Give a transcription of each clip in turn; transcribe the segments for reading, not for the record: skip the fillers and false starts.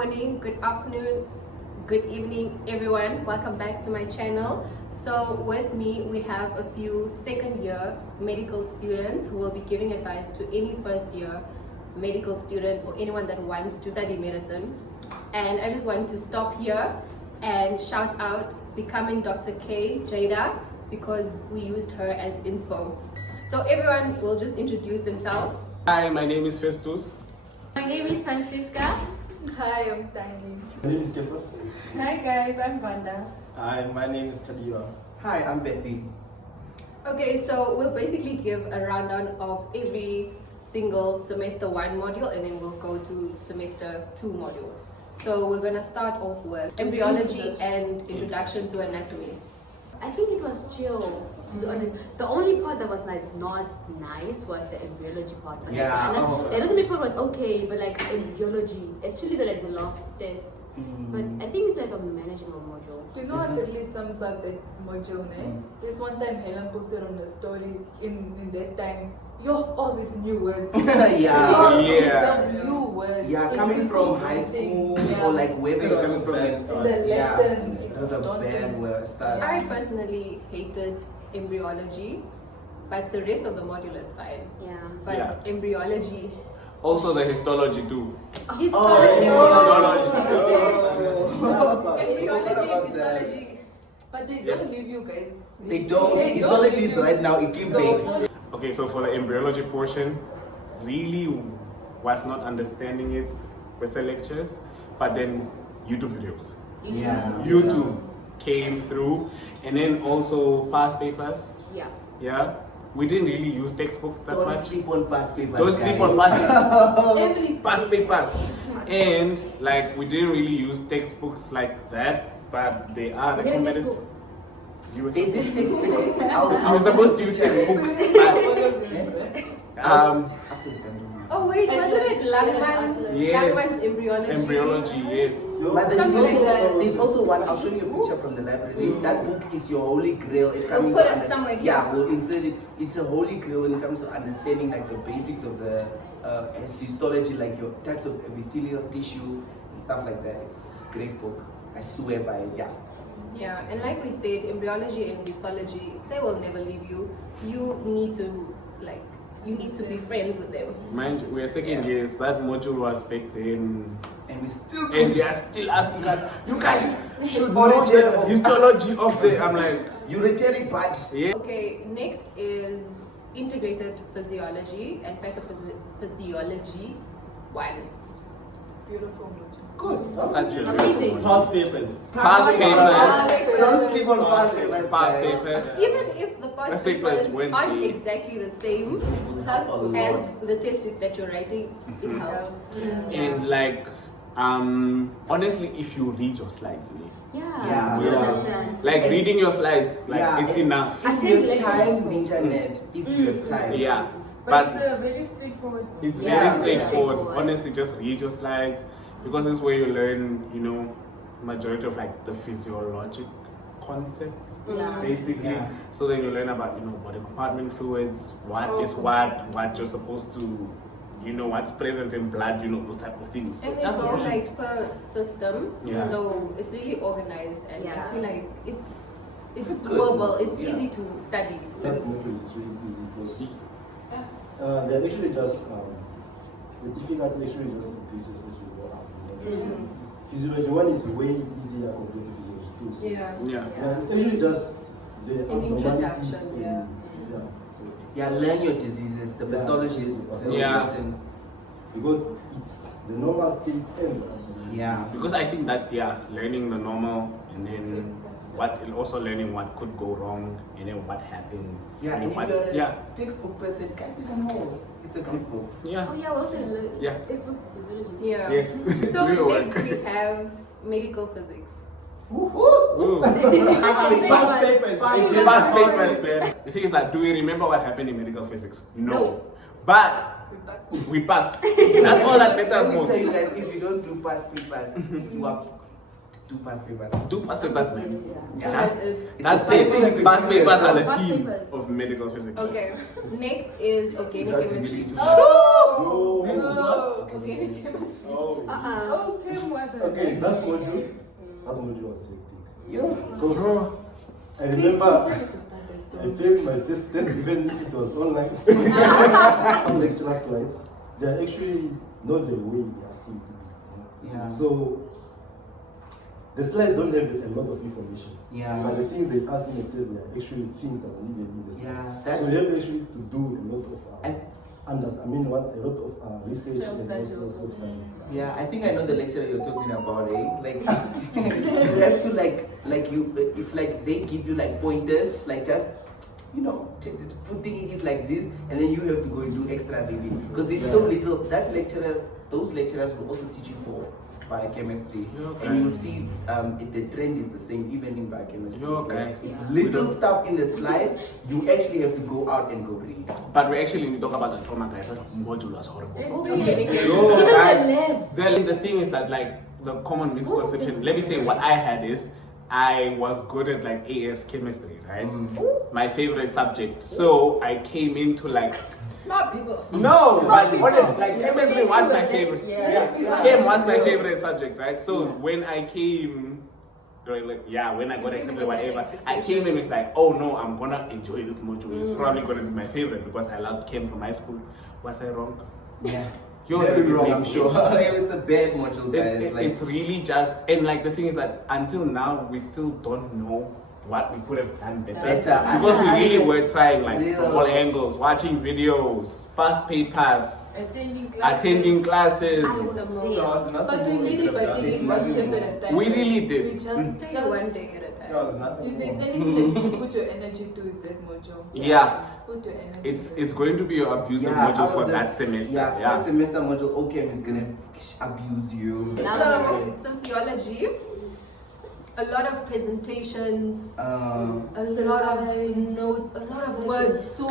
morning, good afternoon, good evening, everyone. Welcome back to my channel. So with me, we have a few second year medical students who will be giving advice to any first year medical student or anyone that wants to study medicine. And I just want to stop here and shout out becoming Dr. K, Jada, because we used her as inspo. So everyone will just introduce themselves. Hi, my name is Festus. My name is Francisca. Hi, I'm Tangi. My name is Kefas. Hi guys, I'm Vanda. Hi, my name is Tadiwa. Hi, I'm Bethy. Okay, so we'll basically give a rundown of every single semester 1 module and then we'll go to semester 2 module. So we're gonna start off with embryology and introduction to anatomy. I think it was chill, to be honest. The only part that was like not nice was the embryology part. Like, Yeah. the anatomy part was okay, but like embryology, especially the last test. But I think it's like a manageable module. Do you know what really sums up that module? This one time Helen posted on the story in that time. All these new words. Yeah. All Yeah. these new words. Yeah, It's coming from high confusing. school or like wherever you're coming from. in the Yeah, Latin, that was a bad word start. I personally hated embryology, but the rest of the module is fine. Yeah. But Yeah. embryology, Also the histology too. histology, Oh. embryology, Forgot about that. histology. But they don't leave you guys. They don't. They Histology leave is you. right now, it came big. Okay, so for the embryology portion, really was not understanding it with the lectures, but then YouTube videos. Yeah. YouTube came through, and then also past papers. Yeah. Yeah, we didn't really use textbooks that Don't much. sleep on past papers. Don't sleep on guys. Everything. past papers, and like we didn't really use textbooks like that, but they are We're gonna get recommended. to- You were Is this textbook? You're supposed to use textbooks. After it's done. Oh wait, wasn't it Langman's, Yes. Langman's embryology? Embryology, yes. But there's Something like also, that. there's also one, I'll show you a picture from the library. That book is your holy grail. It comes put to it somewhere here. Yeah, we'll insert it. It's a holy grail when it comes to understanding like the basics of the histology, like your types of epithelial tissue and stuff like that. It's a great book. I swear by it, yeah. Yeah, and like we said, embryology and histology, they will never leave you. You need to be friends with them. Mind you, we're second years. That module was back then, And we still and they are still asking us, you guys should know Origin the of- histology of the. I'm like, urinary part. yeah. Okay, next is integrated physiology and pathophysiology 1. Beautiful module. Good. Such a Amazing. Past papers. Past papers. Don't sleep on past papers. Past guys. papers. Even if the past Past papers papers went aren't the- exactly the same as the test that you're writing, it helps. And like, honestly, if you read your slides, Yeah. Yeah. I understand. like reading your slides, like Yeah. it's enough. If you have time, Ninja Net. If you have time. Yeah, But but it's very straightforward. it's Yeah. very Yeah. straightforward. Straightforward. Honestly, just read your slides because it's where you learn, majority of like the physiologic concepts. Yeah. Basically, Yeah. so then you learn about body compartment fluids, what is what you're supposed to, what's present in blood, those type of things. And it's Just all read. like per system, Yeah. so it's really organized and I Yeah. feel like it's It's good. doable, it's Yeah. easy to study. That module is really easy because they're actually just the difficulty actually just increases as we go up. Physiology 1 is way easier compared to physiology 2. So Yeah. it's actually just the abnormalities introduction, and yeah. so Yeah, learn your diseases, the Yeah. pathologists. Yeah. because it's the normal state and abnormalities. Yeah. Because I think that learning the normal and then also learning what could go wrong and then what happens. Yeah, and what, if you're a yeah, textbook person, can't it and holes. It's a good book. yeah. Oh yeah, we also learn Yeah. textbook physiology. Yeah. Yes. So Do your next work. we have medical physics. Ooh. Past papers. Past papers, man. The thing is that, do we remember what happened in medical physics? No. But we passed. That's all that matters Let me most. tell you guys, if you don't do past papers, you are do past papers. Do past papers, man. Yeah. Just That's the best thing you it. can Past do papers yourself. are the Past theme papers. of medical physics. okay. Next is organic Without chemistry. really to Oh. Okay, Organic chemistry. Oh. Oh, Pim wasn't. Okay, that module was hectic. Yeah. Because I remember I failed my first test even if it was online. On lecturer slides, they are actually not the way they are seen to be. Yeah. So the slides don't have a lot of information. Yeah. But the things they ask in the test, they are actually things that are not even in the slides. Yeah, So you have actually to do a lot of a lot of research and also self-study. Yeah, I think I know the lecturer you're talking about, eh? Like, you have to it's like they give you like pointers, like just, put things like this, and then you have to go and do extra reading. Because there's so little, those lecturers will also teach you for biochemistry. And you will see the trend is the same even in biochemistry. Guys. It's little stuff in the slides, you actually have to go out and go read. But we actually need to talk about the trauma, guys. That module was horrible. Even Guys, the labs. the thing is that like the common misconception, let me say what I had is I was good at like AS chemistry, right? My favorite subject. So I came into like Smart people. no, but honestly, like chemistry was my favorite. Yeah. Chem was my favorite subject, right? So when I came, when I got accepted, whatever, I came in with like, oh no, I'm gonna enjoy this module. It's probably gonna be my favorite because I loved chem from high school. Was I wrong? Yeah. You're very really wrong, I'm big. sure. It's a bad module, guys. It's really just, and like the thing is that until now we still don't know what we could have done better. Because we really were trying like from all angles, watching videos, past papers, attending classes. But we really did one step at a time. We really did. We just Take it one day at a time. If there's anything that you should put your energy to, is that module. Yeah. Put your energy. It's going to be your abusive module for that semester. Yeah, first semester module, OChem is gonna abuse you. So, sociology, a lot of presentations, a lot of notes, a lot of words, so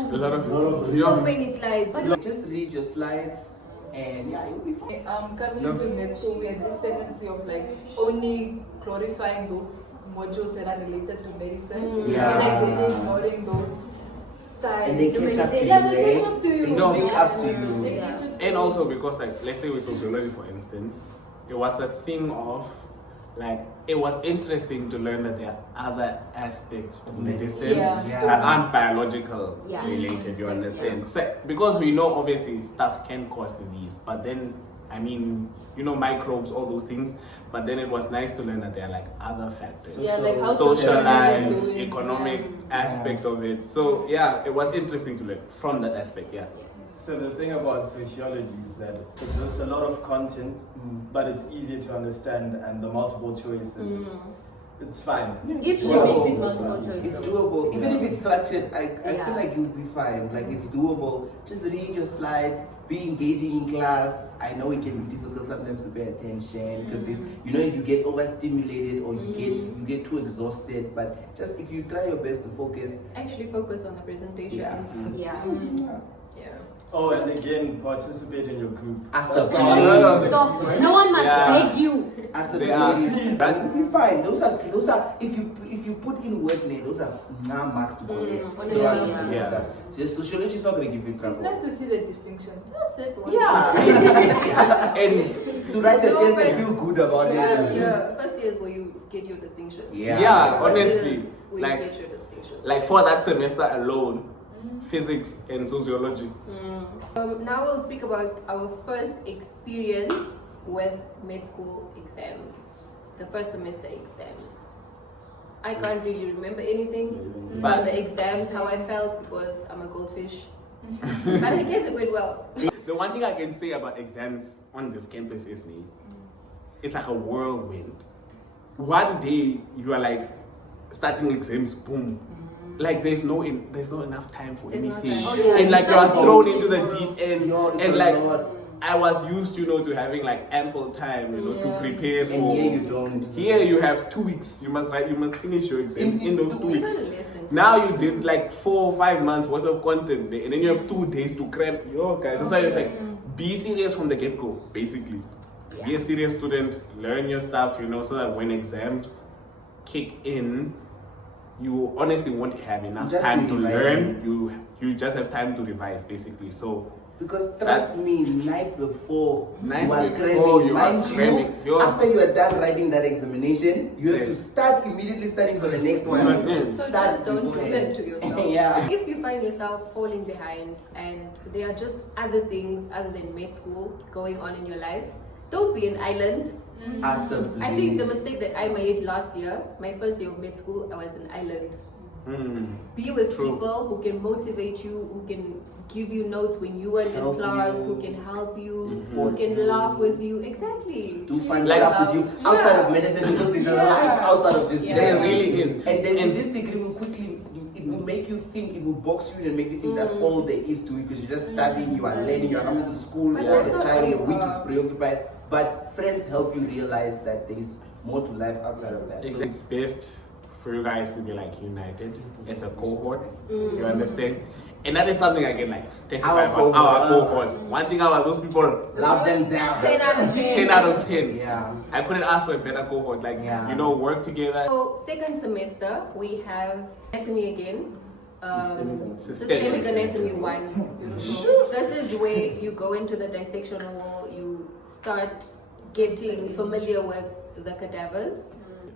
many slides. Just read your slides and yeah, you'll be fine. Coming into med school, we had this tendency of like only glorifying those modules that are related to medicine. Yeah. Like really ignoring those sides. And they catch up to you, Yeah, they eh? catch up to you. They sneak up to you. They catch up to And you. also because like let's say with sociology for instance, it was a thing of like it was interesting to learn that there are other aspects to medicine that aren't biological related, you understand? So, because we know obviously stuff can cause disease, but then I mean, microbes, all those things, but then it was nice to learn that there are like other factors. Yeah, like how Social life, doing, economic aspect of it. So yeah, it was interesting to learn from that aspect, yeah. So the thing about sociology is that it's just a lot of content, but it's easier to understand, and the multiple choices, it's fine. If she makes it multiple choice. It's doable. Even if it's structured, I feel like you'll be fine. Like it's doable. Just read your slides, be engaging in class. I know it can be difficult sometimes to pay attention because you get overstimulated or you get too exhausted. But just if you try your best to focus. Actually focus on the presentation. Yeah. Oh, and again, participate in your group. As No one must beg you. You'll be fine. Those are if you put in work, those are marks to collect throughout the semester. So sociology is not going to give you trouble. It's nice to see the distinction. Just set one. And to write the test and feel good about it. First year is where you get your distinction. Yeah, honestly, where like, you get your distinction. like for that semester alone, physics and sociology. Now we'll speak about our first experience with med school exams, the first semester exams. I can't really remember anything about the exams, how I felt because I'm a goldfish. But I guess it went well. The one thing I can say about exams on this campus is it's like a whirlwind. One day you are like starting exams, boom. Like there's no enough time for anything, and like you are thrown into the deep end, and like I was used, to having like ample time, to prepare for. And here you don't. Here you have 2 weeks. You must finish your exams in those 2 weeks. Now you did like 4 or 5 months worth of content, and then you have 2 days to cram. Guys, that's why it's like be serious from the get go. Basically, be a serious student, learn your stuff, so that when exams kick in, you honestly won't have enough time to learn. You just have time to revise, basically. So Because trust me, night before Night you are before cramming, you are mind cramming, you, you're- after you are done writing that examination, you have to Yes. start immediately studying for the next one. Yes. So Start just don't do beforehand. that to yourself. Yeah. If you find yourself falling behind and there are just other things other than med school going on in your life, don't be an island. Awesome. I think the mistake that I made last year, my first day of med school, I was an island. Be with True. people who can motivate you, who can give you notes when you weren't in Help class, you. who can help you, who Support can you. laugh with you. Exactly. Do fun Like- stuff with you outside of medicine because there's a life outside of this Yeah. degree. There really is. And then with this degree will quickly, it will make you think, it will box you in and make you think that's all there is to it because you're just studying, you are learning, you are coming to school But all that's the not time, who your you week is are. preoccupied. But friends help you realize that there's more to life outside of that. So It's best for you guys to be like united as a cohort. You understand? And that is something I can like testify Our about our cohort. cohort. One thing about those people, love them down. 10 out of 10. 10 out of 10. Yeah. I couldn't ask for a better cohort. Like, Yeah. you know, work together. So second semester we have anatomy again. Systemic Systemic. anatomy 1. This is where you go into the dissection hall, you start getting familiar with the cadavers.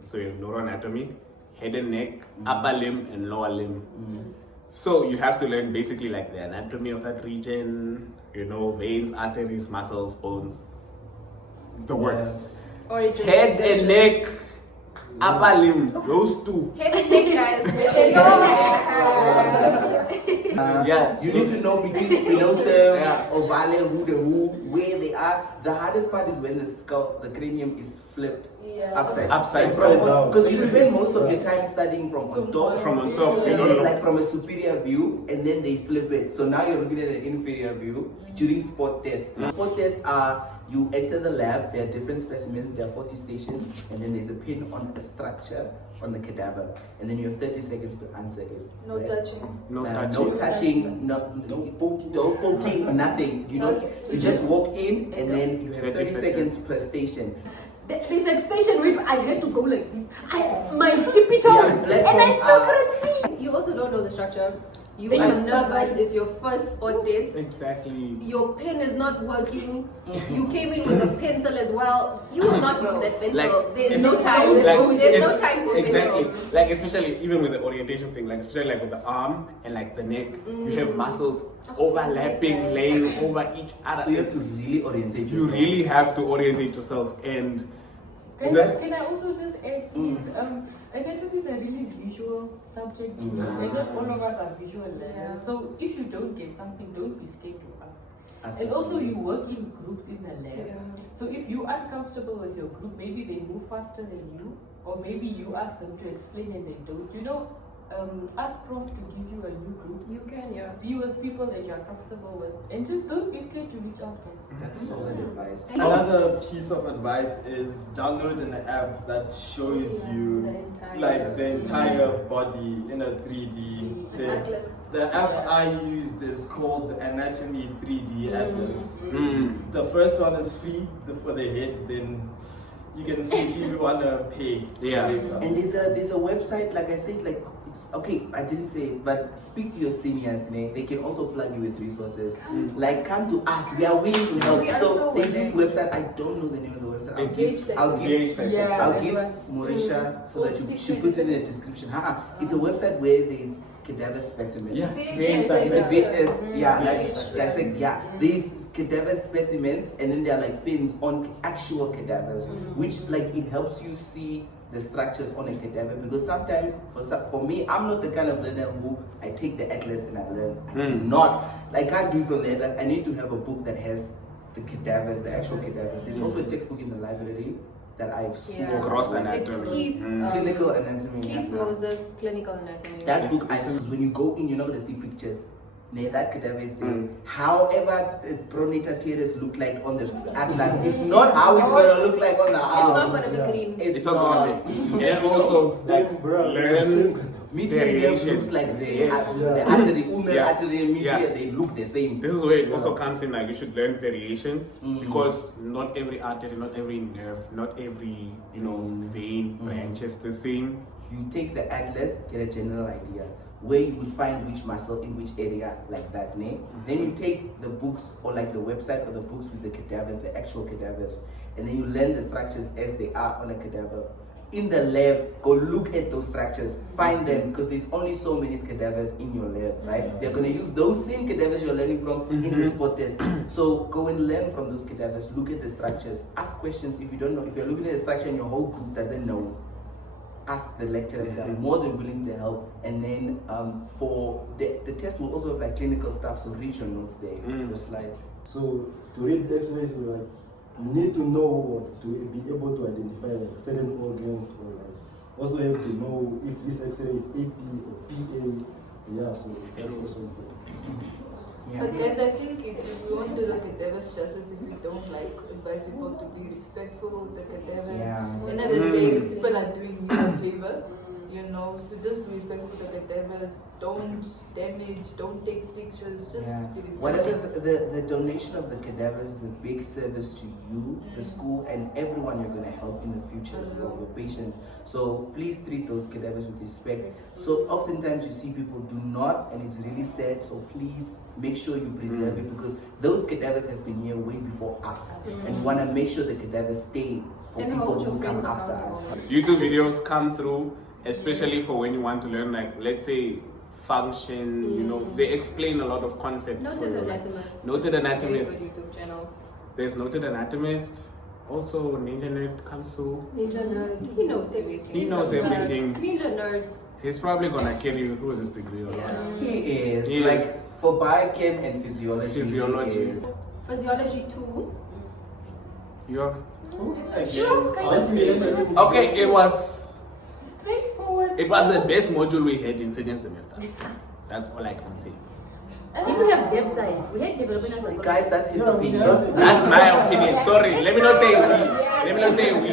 So you have neuroanatomy, head and neck, upper limb, and lower limb. So you have to learn basically like the anatomy of that region, you know, veins, arteries, muscles, bones, the works. Yes. Origin Head section. and neck, upper limb, those two. Head and neck, guys. Yeah. You need to know between spinosum, Yeah. ovale, who, where they are. The hardest part is when the skull, the cranium is flipped upside Upside down. Because you spend most of your time studying from on top. From on top, you And don't then know. like from a superior view, and then they flip it. So now you're looking at an inferior view during spot tests. Spot tests are, you enter the lab, there are different specimens, there are 40 stations, and then there's a pin on a structure on the cadaver. And then you have 30 seconds to answer it. No right? touching. No No touching. touching, no poking, nothing. You know, you just walk in and then you have 30 30 seconds per station. There's a station where I had to go like this. My tippy toes, Yeah, and I platforms still are- couldn't see. You also don't know the structure. You Then are you're so nervous. right. It's your first spot test. Exactly. Your pen is not working. You came in with a pencil as well. You will not use that pencil. Like, there's no it's- time. like, There's no it's- time for exactly. pencil. Like especially even with the orientation thing, like especially like with the arm and like the neck, you have muscles overlapping, laying over each other. So you have to really orientate You yourself. really have to orientate yourself, and Can That's- I also just add, anatomy is a really visual subject, you know, and not all of us are visual learners. Yeah. So if you don't get something, don't be scared to ask. As And a- also you work in groups in the lab. Yeah. So if you are uncomfortable with your group, maybe they move faster than you, or maybe you ask them to explain and they don't. You know, ask prof to give you a new group. You can, yeah. Be with people that you are comfortable with, and just don't be scared to reach out, guys. That's solid advice. Another piece of advice is download an app that shows you The entire- like the entire body in a 3D. The app I used is called Anatomy 3D Atlas. The first one is free for the head, then you can see if you wanna pay. Yeah. And there's a website, like I said, like it's, okay, I didn't say it, but speak to your seniors, they can also plug you with resources. Like come to us, we are willing to help. We are So so there's this willing. website, I don't know the name of the website. It's I'll give Yeah. I'll give Morisha so that she puts it in the description. It's a website where there's cadaver specimens. Yeah. It's a VHS, yeah, like VHS. dissect, yeah. These cadaver specimens, and then there are like pins on actual cadavers, which like it helps you see the structures on a cadaver, because sometimes for me, I'm not the kind of learner who I take the atlas and I learn. I cannot. I can't do it from the atlas. I need to have a book that has the cadavers, the actual cadavers. There's also a textbook in the library that I've seen. Yeah. Gross It's anatomy. Keith, Clinical anatomy. Keith Moses Clinical Anatomy. That book, when you go in, you're not going to see pictures. That cadaver is there. However, pronator teres look like on the atlas, it's not how it's going to look like on the It's arm. not gonna be green. It's not not. gonna be. And also like learn Median nerve variations. looks like the, Yes. the artery, ulnar Yeah. artery and median, Yeah. they look the same. This is where it also comes in, like you should learn variations, Mhm. because not every artery, not every nerve, not every vein branches the same. You take the atlas, get a general idea. where you would find which muscle in which area, like that name. Then you take the books or like the website or the books with the cadavers, the actual cadavers, and then you learn the structures as they are on a cadaver. In the lab, go look at those structures, find them, because there's only so many cadavers in your lab, right? They're gonna use those same cadavers you're learning from in the spot test. So go and learn from those cadavers, look at the structures, ask questions if you don't know. If you're looking at a structure and your whole group doesn't know, ask the lecturers. They're more than willing to help. And then for the test will also have like clinical stuff, so read your notes there, your slides. So to read the X-rays, you need to know or to be able to identify like certain organs, or like also have to know if this X-ray is AP or PA. Yeah, so that's also important. Yeah. But guys, I think we won't do the cadavers justice if we don't like advise people to be respectful with the cadavers. Yeah. End of the day, these people are doing you a favor, you know. So just be respectful with the cadavers. Don't damage. Don't take pictures. Just be respectful. Whatever the donation of the cadavers is a big service to you, the school, and everyone you're going to help in the future as well, your patients. So please treat those cadavers with respect. So oftentimes you see people do not, and it's really sad. So please make sure you preserve it, because those cadavers have been here way before us, and we want to make sure the cadavers stay for And people hold who your come friends after accountable. us. YouTube videos come through, especially for when you want to learn, like, let's say, function, you know, they explain a lot of concepts. Noted anatomist. Noted anatomist. Very good YouTube channel. There's Noted Anatomist. Also, Ninja Nerd comes through. Ninja Nerd. He knows everything. He knows everything. Ninja Nerd. He's probably gonna carry you through this degree or Yeah. not. He is. He like is. for biochem and physiology. Physiology. He is. Physiology 2. You're Sure, kind of. okay. It was Straightforward. the best module we had in second semester. That's all I can say. I think we have dev side. We had development as a Guys, that's his opinion. That's my opinion. Sorry, let me not say we. Let me not say we.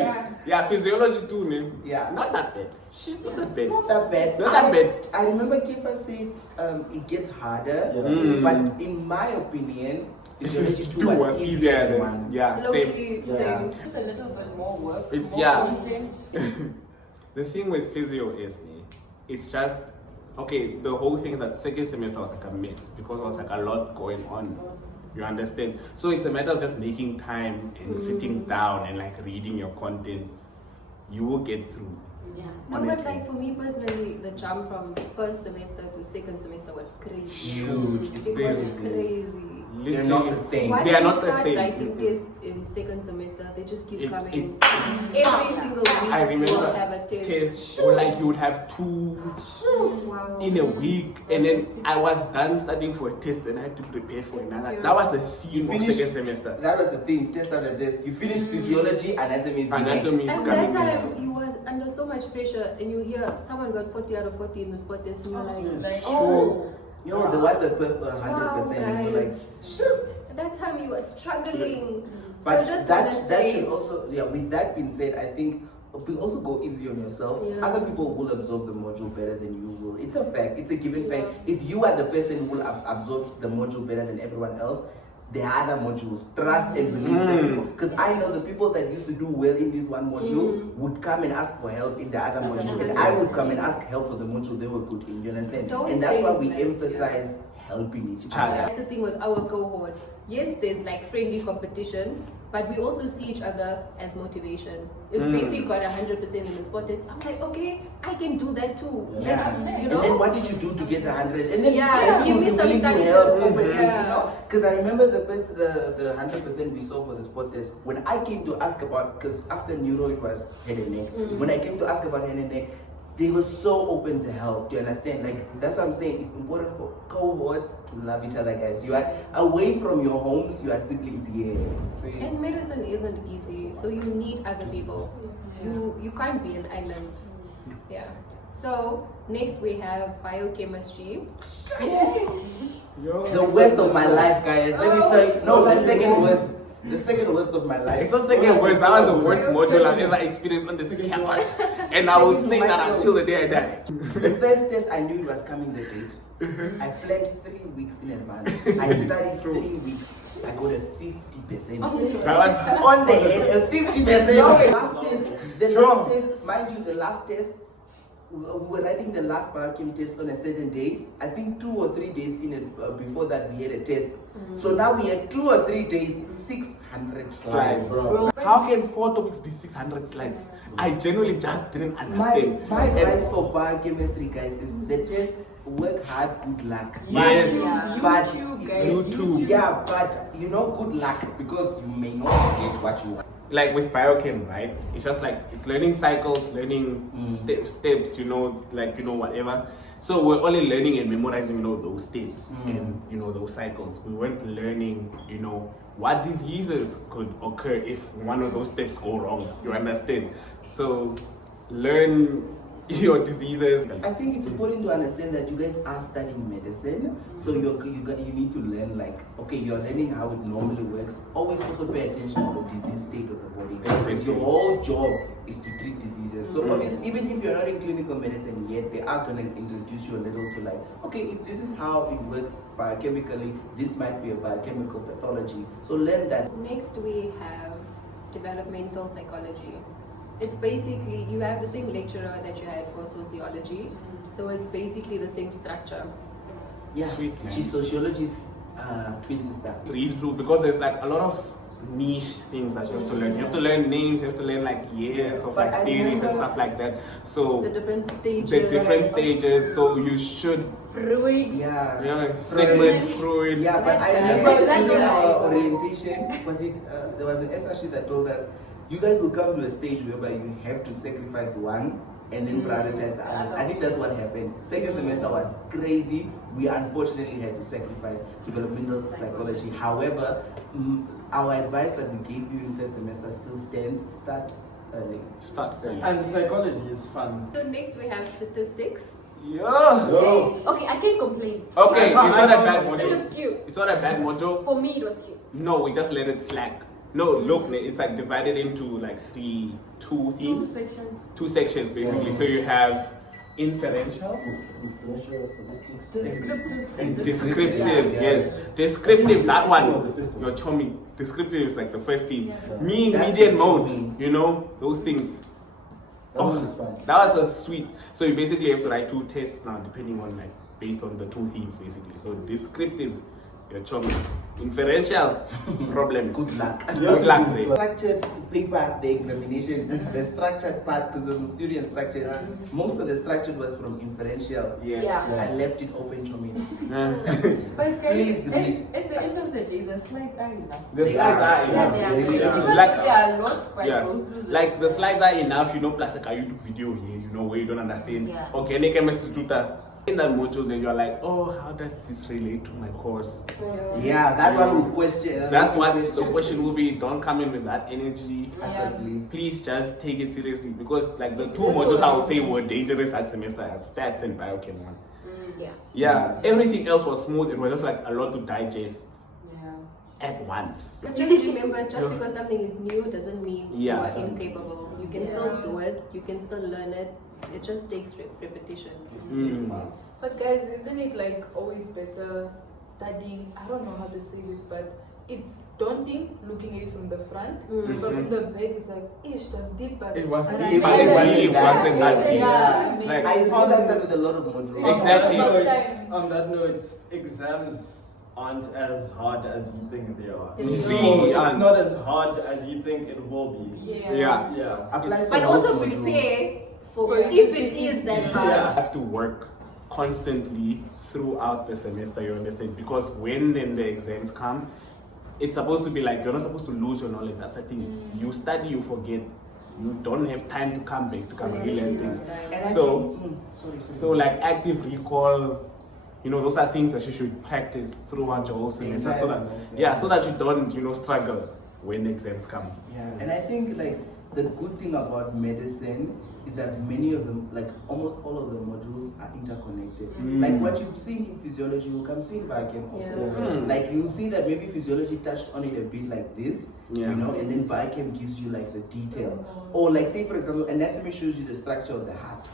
Yeah, physiology too, man. Yeah. Not that bad. She's not that bad. Not that bad. Not that bad. I remember Kifa saying it gets harder, Yeah. but in my opinion, Physiology 2 was easier than one. yeah, same. Low-key, Yeah. same. It's a little bit more work. It's- more yeah. content. The thing with physio is, it's just okay. The whole thing is that second semester was like a mess because there was like a lot going on. You understand? So it's a matter of just making time and sitting down and like reading your content. You will get through. Yeah. No, but Honestly. like for me personally, the jump from first semester to second semester was crazy. Huge. It's It was crazy. crazy. They're not the same. Once They are you not the start same. writing tests in second semester, they just keep It- coming. Every single week I you will remember have a test. tests, or like you would have two Wow. in a week, and then I was done studying for a test, and I had to prepare for another. That was the theme of finished- second semester. That was the thing. Test out the desk. You finish physiology, anatomy is the Anatomy next. is And coming that next. time you were under so much pressure, and you hear someone got 40 out of 40 in the spot test, and you're like, Sure. Yo, there was a 100%. wow, You were like, guys. sure. At that time you were struggling. But so just that wanna that say- should also, yeah. With that being said, I think we also go easy on yourself. Yeah. Other people will absorb the module better than you will. It's a fact. It's a given Yeah. fact. If you are the person who will absorbs the module better than everyone else, the other modules, trust and believe the people. Because I know the people that used to do well in this one module would come and ask for help in the other module, and I would come and ask help for the module they were good in. You understand? Don't And that's why we think that- emphasize helping each Child. other. That's the thing with our cohort. Yes, there's like friendly competition, but we also see each other as motivation. If Beefy got 100% in the spot test, I'm like, okay, I can do that too. Yeah. Let's, you And know? then what did you do to get the 100? And then Yeah, people give will me be some willing to study help tips. openly, Yeah. you know? Because I remember the 100% we saw for the spot test. When I came to ask about, because after neuro it was head and neck. When I came to ask about head and neck, they were so open to help. Do you understand? Like that's what I'm saying. It's important for cohorts to love each other, guys. You are away from your homes. You are siblings here. So it's, And medicine isn't easy, so you need other people. You can't be an island. Yeah. So next we have biochemistry. the worst of my life, guys. Let me tell you. No, the second worst. The second worst of my life. It's not second worst. That was the worst module I've ever experienced on this campus, and I will say that until the day I die. The first test I knew it was coming the date. I planned 3 weeks in advance. I studied 3 weeks. I got a 50%. That was On the head, a 50%. Last test, the last test, mind you, the last test, we were writing the last biochem test on a certain date. I think 2 or 3 days in it, before that we had a test. So now we had 2 or 3 days, 600 slides. Bro. How can 4 topics be 600 slides? I genuinely just didn't understand. My advice for biochemistry, guys, is the test. Work hard, good luck. Yes. But YouTube. Yeah, but you know, good luck, because you may not get what you want. Like with biochem, right? It's just like it's learning cycles, learning steps, whatever. So we're only learning and memorizing, those steps and those cycles. We weren't learning, what diseases could occur if one of those steps go wrong. You understand? So learn your diseases. I think it's important to understand that you guys are studying medicine, so you need to learn, like, okay, you're learning how it normally works. Always also pay attention to the disease state of the body, because your whole job is to treat diseases. So obviously, even if you're not in clinical medicine yet, they are going to introduce you a little to, like, okay, if this is how it works biochemically, this might be a biochemical pathology. So learn that. Next we have developmental psychology. It's basically, you have the same lecturer that you had for sociology, so it's basically the same structure. Yeah, Sweet, she's sociology's twin sister. Read through, because there's like a lot of niche things that you have to learn. You have to learn names, you have to learn like years of like theories and stuff like that. So the different stages. So you should Freud. Yeah. Sigmund Freud. Yeah, but I remember during our orientation, there was an SRC that told us, you guys will come to a stage whereby you have to sacrifice one and then prioritize the others. I think that's what happened. Second semester was crazy. We unfortunately had to sacrifice developmental psychology. However, our advice that we gave you in first semester still stands. Start early. And psychology is fun. So next we have statistics. Okay, I can't complain. Okay, it's not a bad It module. was cute. It's not a bad module. For me, it was cute. No, we just let it slack. No, look, it's like divided into like two themes. 2 sections. 2 sections basically. So you have inferential Differential statistics. Descriptive. and descriptive. Yes, descriptive. That was the one, first one. you're chummy. Descriptive is like the first theme. Yeah. Mean, That's median what you mode. mean. Those things. That one is fine. That was a sweet. So you basically have to write 2 tests now, depending on like based on the 2 themes basically. So descriptive, you're chummy. Inferential, problem. Good luck. Good luck, Ray. Structured paper, the examination, the structured part, because it was theory and structured. Most of the structured was from inferential. Yes. Yeah. I left it open to me. But guys, Please read. at the end of the day, the slides are enough. The They slides are. are enough. Yeah, they are. Really, Even Like- though they are a lot, but Yeah, go through them. like the slides are enough, plus like a YouTube video here, where you don't understand Yeah. organic chemistry tutor. In that module, then you're like, oh, how does this relate to my course? Yeah, that one will question. That's what the question will be. Don't come in with that energy. Absolutely. Please just take it seriously, because like the 2 modules I would say were dangerous that semester had stats and biochem one. Yeah. Yeah, everything else was smooth. It was just like a lot to digest Yeah. at once. Just remember, just because something is new doesn't mean you Yeah. are incapable. You can still do it, you can still learn it. It just takes repetition. But guys, isn't it like always better studying? I don't know how to say this, but it's daunting looking at it from the front, but from the back it's like, ish, that's deep. But It was but deep, I but it mean, really that wasn't that deep. Yeah, I mean, Like- I realized that with a lot of modules. Exactly. On that note, exams aren't as hard as you think they are. Really It's aren't. not as hard as you think it will be. Yeah. Yeah. Applies But for also most modules. prepare for For if it is that hard. Yeah. Have to work constantly throughout the semester, you understand? Because when then the exams come, it's supposed to be like you're not supposed to lose your knowledge. That's the thing. You study, you forget. You don't have time to come back to relearn things. And I So, think, sorry. so like active recall, those are things that you should practice throughout your whole semester, so that so that you don't struggle when the exams come. Yeah, and I think like the good thing about medicine is that many of them, like almost all of the modules, are interconnected. Like what you've seen in physiology, you can see in biochem also. Like you'll see that maybe physiology touched on it a bit like this, and then biochem gives you like the detail. Or like say for example, anatomy shows you the structure of the heart.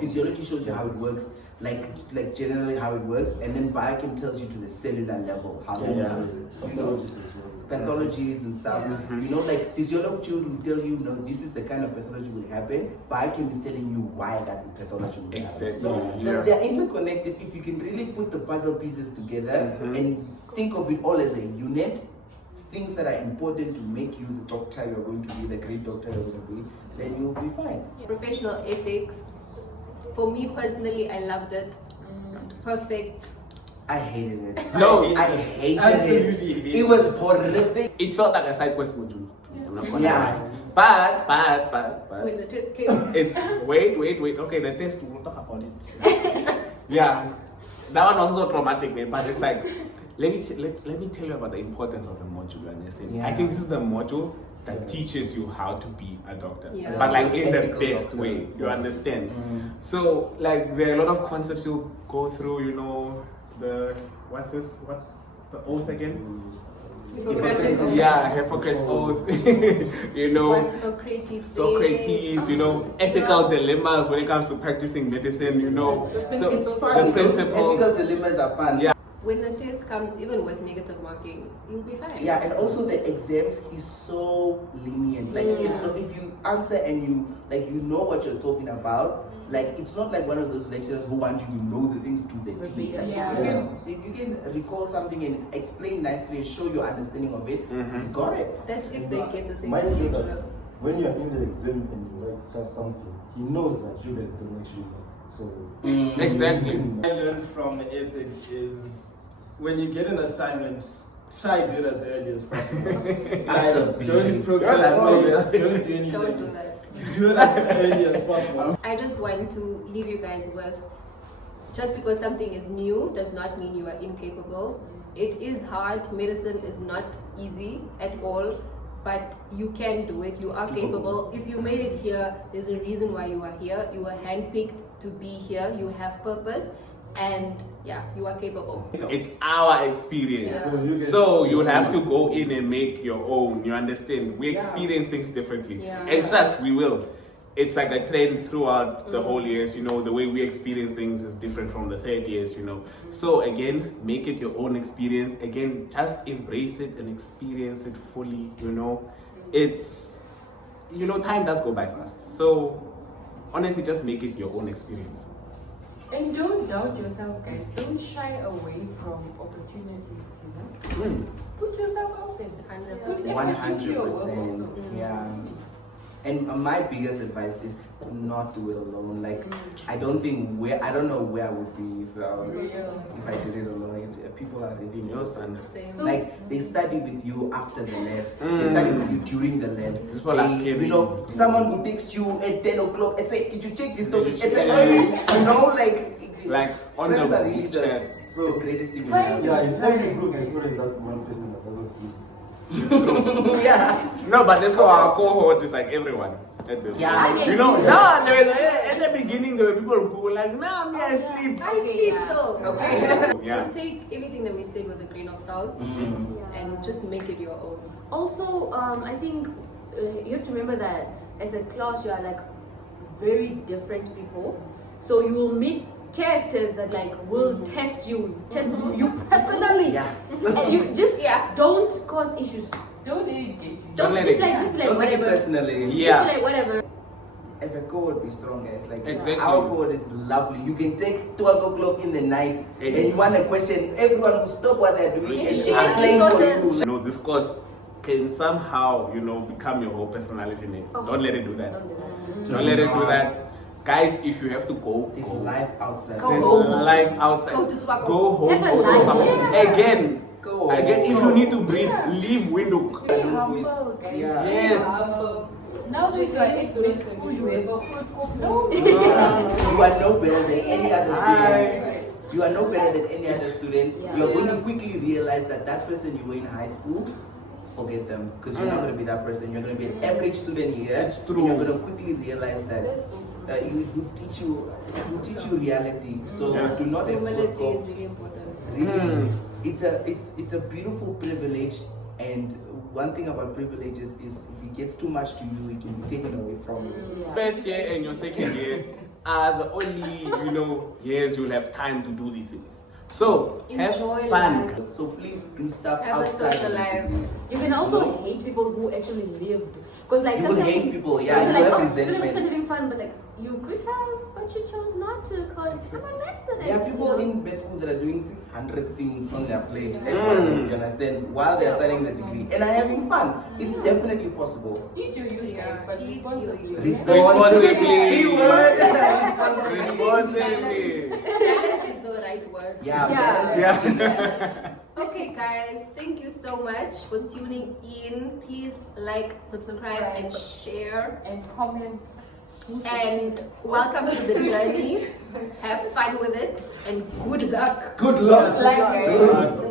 Physiology shows you how it works, like generally how it works, and then biochem tells you to the cellular level how it works. Pathologists as well. pathologies and stuff. You know, like physiology will tell you, no, this is the kind of pathology will happen. Biochem is telling you why that pathology will happen. So they're interconnected. If you can really put the puzzle pieces together and think of it all as a unit, things that are important to make you the doctor you're going to be, the great doctor you're going to be, then you'll be fine. Professional ethics. For me personally, I loved it. Perfect. I hated it. No, I hated Absolutely it. hated It was horrific. it felt like a side quest module. I'm not gonna Yeah. lie. But When the test came. it's wait. Okay, the test, we'll talk about it. Yeah, that one was also traumatic, man. But it's like, let me tell you about the importance of the module. You understand? Yeah. I think this is the module that teaches you how to be a doctor, Yeah. but like in the Ethical best doctor. way. You understand? So like there are a lot of concepts you'll go through. You know the the oath again? Hippocratic Oath. Yeah, Hippocrates oath. You know. What Socrates Socrates, you know, ethical dilemmas when it comes to practicing medicine, you know. So It's fun. the Those principles. ethical dilemmas are fun. Yeah. When the test comes, even with negative marking, you'll be fine. Yeah, and also the exams is so lenient. Like it's not, if you answer and you know what you're talking about, like it's not like one of those lecturers who want you to know the things to the T. Like if you can recall something and explain nicely and show your understanding of it, you got it. That's if they get the same Mind you that particular. when you're in the exam and you write something, he knows that you guys don't actually know. So Exactly. I learned from ethics is when you get an assignment, try to do it as early as possible. Awesome. Don't procrastinate. Don't do anything. Don't do that. Do it as early as possible. I just want to leave you guys with, just because something is new does not mean you are incapable. It is hard. Medicine is not easy at all, but you can do it. You are capable. If you made it here, there's a reason why you are here. You were handpicked to be here. You have purpose, and yeah, you are capable. It's our experience. Yeah. So you'll have to go in and make your own. You understand? We experience things differently. Yeah. And trust, we will. It's like a trend throughout the whole years, you know, the way we experience things is different from the third years, you know. So again, make it your own experience. Again, just embrace it and experience it fully, you know. It's, you know, time does go by fast. So honestly, just make it your own experience. And don't doubt yourself, guys. Don't shy away from opportunities, you know. Put yourself out there. Put effort into your work 100%. also. Yeah. And my biggest advice is not do it alone. Like I don't know where I would be if I did it alone. People are really Yours and Same. like they study with you after the labs. They study with you during the labs. It's more like You know, caring. someone will text you at 10 o'clock and say, "Did you check this topic?" Did It's you like, check? you know, like on friends the are really chat. the greatest thing in life. yeah, in every group there's always that one person that doesn't sleep. Yeah. No, but then for our cohort, it's like everyone. At this Yeah. point. You know, at the beginning, there were people who were like, nah, me, I sleep. I sleep yeah. though. Okay. Yeah. So take everything that we say with a grain of salt and just make it your own. Also, I think you have to remember that as a class, you are like very different people. So you will meet characters that like will test you personally. Yeah. And you just don't cause issues. Don't let it get you. Don't let just it- like Don't take it whatever. personally. Yeah. Just like whatever. As a cohort, be strong, guys. Like Exactly. our cohort is lovely. You can text 12 o'clock in the night and you want a question. Everyone will stop what they're doing and Share explain for resources. you. You know, this course can somehow, you know, become your whole personality name. Don't let it do that. Don't let it do that. Guys, if you have to go, It's go. life outside. Go There's home. life outside. Go to Swako. Go home. Have a Go to life. Swako. Yeah. Again. Go Again, if you need to breathe, Yeah. leave window. Be humble, guys. Yeah. Yes. Now that you are at grade school, you have a good No. You are no better than any other student. You are no better than any other student. Yeah. You're going to quickly realize that that person you were in high school, forget them. Because you're not going to be that person. You're going to be an average student here. It's true. And you're going to quickly realize that it will teach you reality. So Yeah. do not ever Humility go. is really important. Really, it's a beautiful privilege, and one thing about privileges is if it gets too much to you, it can be taken away from you. First year and your second year are the only, you know, years you'll have time to do these things. So have Enjoy fun. life. So please do stuff Have a outside social of this life. degree. You can also No. hate people who actually lived. Because like You will sometimes hate people, yeah, because you you're have like, oh, resentment. you're having fun, but like you could have, but you chose not to because I'm a less than There are people in med school that are doing 600 things on their plate at once, you understand, while they're studying the degree and are having fun. It's definitely possible. Eat your use, guys, but Eat responsibly. your- Responsibly. Keyword. Responsibly. Balance is the right word. Yeah, Yeah. balance is Yeah. Okay, guys, thank you so much for tuning in. Please like, subscribe, and share. And comment. And welcome to the journey. Have fun with it and good luck. Good luck. Like, guys. Good luck.